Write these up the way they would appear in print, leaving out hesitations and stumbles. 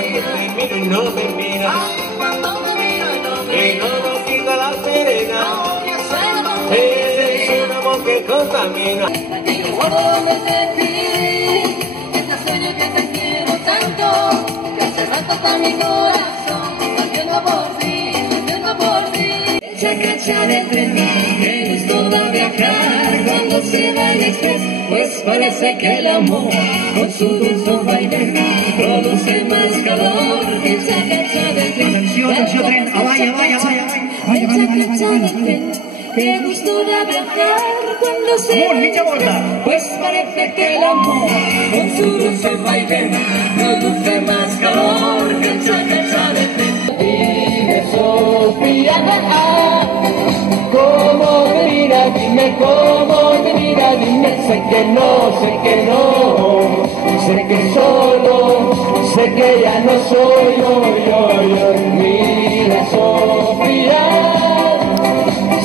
cuando te miro y no me miras, y no nos quita la serena, eres un amor que contamina. Yo guardo desde ti, este sueño que te quiero tanto, que hace rato está mi corazón, latiendo por ti, latiendo por ti. Esa cacha de mí, me gustó la viajar, cuando se va el estrés, pues parece que el amor, con su dulce baile, produce más calor. Esa cacha de tren, Atención, tren, vaya. me gustó la viajar, cuando se va el estrés, pues parece que el amor, con su dulce baile, produce más calor. Esa cacha de tren. Dime, Sofía, ¿cómo te dirás? Dime cómo te dirás, dime, sé que no, sé que solo, sé que ya no soy yo, mira Sofía,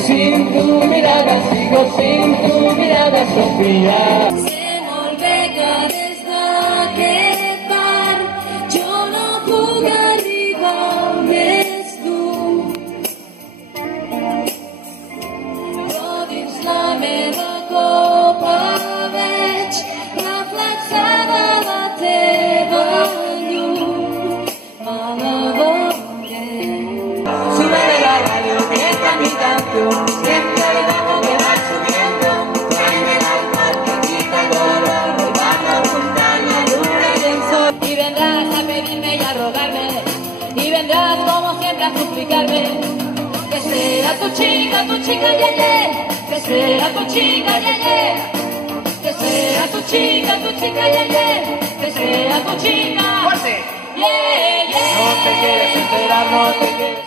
sin tu mirada, sigo sin tu mirada, Sofía. Se vuelve cabeza que par, yo no jugaría, ves tú. La meva copa veig reflexada la teva llum a la veuré. Sube de la radio que está mi canción, siempre el ritmo que va subiendo, tráeme al parque, quita el dolor, nos van a montaña, luna y del sol. Y vendrás a pedirme y a rogarme, y vendrás como siempre a suplicarme, que sea tu chica, ye. Que sea tu chica, ye. Que sea tu chica, ye. Que sea tu chica. ¡Fuerte! Yeah. No te quieres enterar, no te quieres